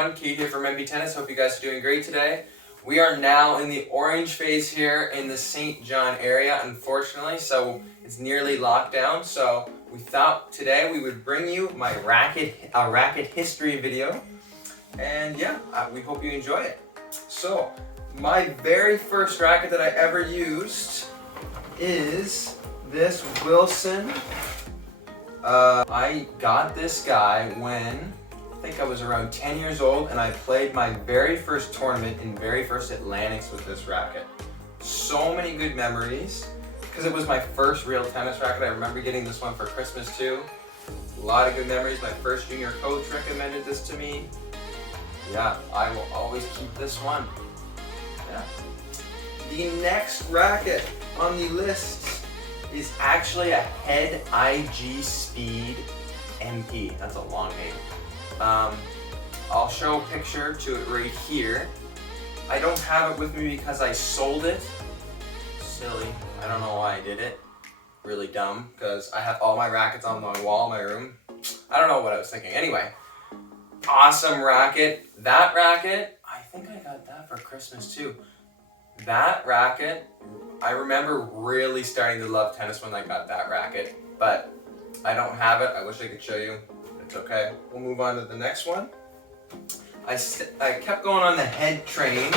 everyone, Cade here from MP Tennis. Hope you guys are doing great today. We are now in the orange phase here in the St. John area, unfortunately, so it's nearly locked down. So we thought today we would bring you my racket history video, and yeah, we hope you enjoy it. So my very first racket that I ever used is this Wilson. I got this guy when I think I was around 10 years old, and I played my very first tournament in very first Atlantics with this racket. So many good memories because it was my first real tennis racket. I remember getting this one for Christmas too. A lot of good memories. My first junior coach recommended this to me. Yeah, I will always keep this one. Yeah. The next racket on the list is actually a Head IG Speed MP. That's a long name. I'll show a picture to it right here. I don't have it with me because I sold it. Silly. I don't know why I did it. Really dumb, because I have all my rackets on my wall in my room. I don't know what I was thinking. Anyway, awesome racket. That racket, I think I got that for Christmas too. That racket, I remember really starting to love tennis when I got that racket, but I don't have it. I wish I could show you. It's okay. We'll move on to the next one. I kept going on the head train,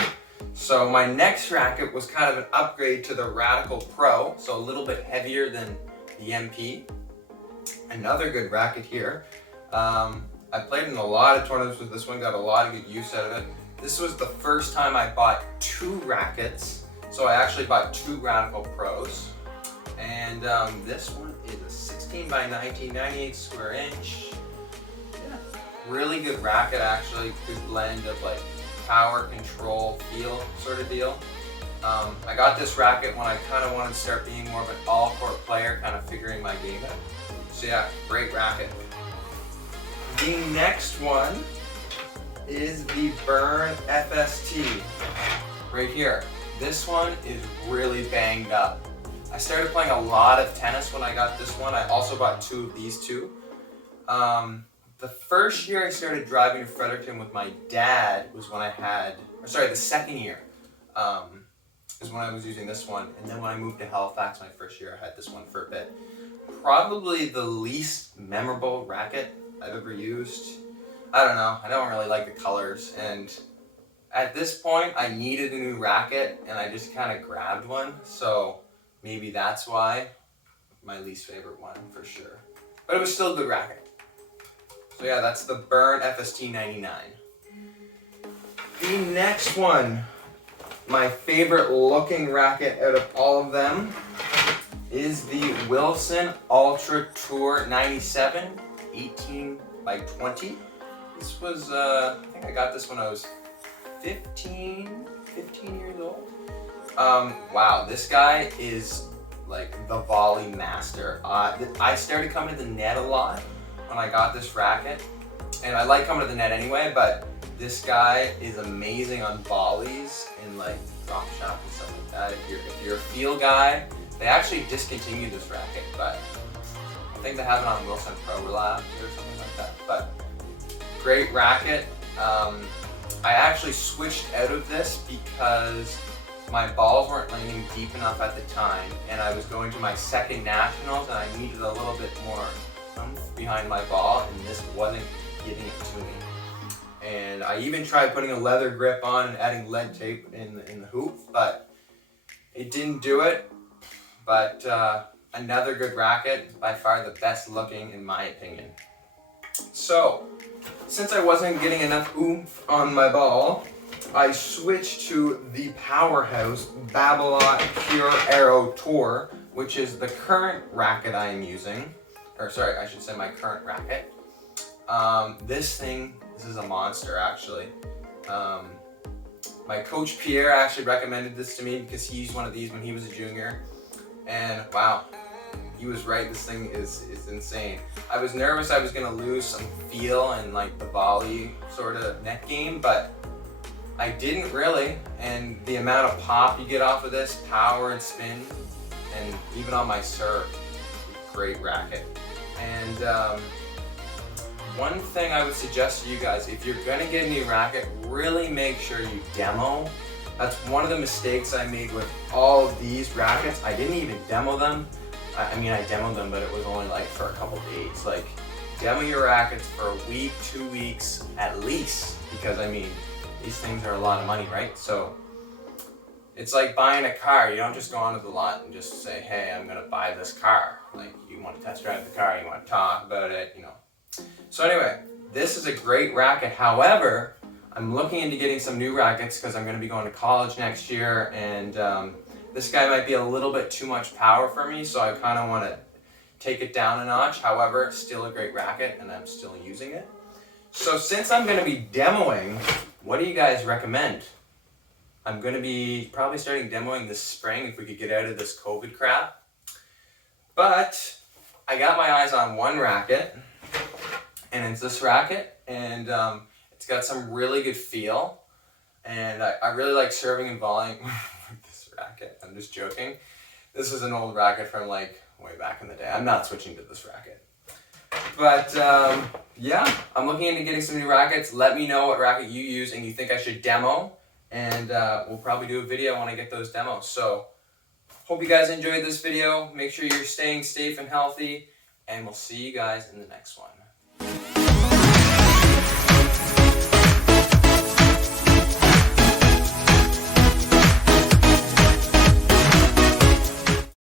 so my next racket was kind of an upgrade to the Radical Pro, so a little bit heavier than the MP. Another good racket here. I played in a lot of tournaments with this one, got a lot of good use out of it. This was the first time I bought two rackets, so I actually bought two Radical Pros. And this one is a 16 by 19, 98 square inch. Yeah, really good racket actually, good blend of like power, control, feel sort of deal. I got this racket when I kind of wanted to start being more of an all-court player, kind of figuring my game out. So yeah, great racket. The next one is the Burn FST right here. This one is really banged up. I started playing a lot of tennis when I got this one. I also bought two of these two. The first year I started driving to Fredericton with my dad was when I had, the second year is when I was using this one. And then when I moved to Halifax my first year, I had this one for a bit. Probably the least memorable racket I've ever used. I don't know, I don't really like the colors, and at this point I needed a new racket and I just kind of grabbed one, so maybe that's why my least favorite one for sure. But it was still a good racket. So yeah, that's the Burn FST 99. The next one, my favorite looking racket out of all of them, is the Wilson Ultra Tour 97 18 by 20. This was, I think I got this when I was 15 years old. Wow, this guy is like the volley master. I started coming to the net a lot when I got this racket, and I like coming to the net anyway, but this guy is amazing on volleys and like drop shot and stuff like that. If you're a feel guy, they actually discontinued this racket, but I think they have it on Wilson Pro Labs or something like that. But great racket. I actually switched out of this because my balls weren't landing deep enough at the time, and I was going to my second nationals and I needed a little bit more oomph behind my ball, and this wasn't giving it to me. And I even tried putting a leather grip on and adding lead tape in the hoop, but it didn't do it. But another good racket, by far the best looking in my opinion. So, since I wasn't getting enough oomph on my ball, I switched to the Powerhouse Babylon Pure Aero Tour, which is the current racket I am using. Or sorry, I should say my current racket. This is a monster actually. My coach Pierre actually recommended this to me because he used one of these when he was a junior. And wow, he was right, this thing is insane. I was nervous I was gonna lose some feel and like the volley sort of net game, but I didn't really. And the amount of pop you get off of this, power and spin, and even on my serve, great racket. And one thing I would suggest to you guys, if you're gonna get a new racket, really make sure you demo. That's one of the mistakes I made with all of these rackets. I didn't even demo them. I mean, I demoed them, but it was only like for a couple days. Like, demo your rackets for a week, 2 weeks at least, because I mean, these things are a lot of money, right? So it's like buying a car. You don't just go onto the lot and just say, hey, I'm gonna buy this car. Like, you want to test drive the car, you want to talk about it, you know. So anyway, this is a great racket. However, I'm looking into getting some new rackets because I'm going to be going to college next year, and this guy might be a little bit too much power for me, so I kind of want to take it down a notch. However, still a great racket, and I'm still using it. So since I'm going to be demoing, what do you guys recommend? I'm going to be probably starting demoing this spring if we could get out of this COVID crap. But I got my eyes on one racket, and it's this racket, and it's got some really good feel, and I really like serving and volleying with this racket. I'm just joking. This is an old racket from like way back in the day. I'm not switching to this racket. But yeah, I'm looking into getting some new rackets. Let me know what racket you use and you think I should demo, and we'll probably do a video when I get those demos. So hope you guys enjoyed this video. Make sure you're staying safe and healthy, and we'll see you guys in the next one.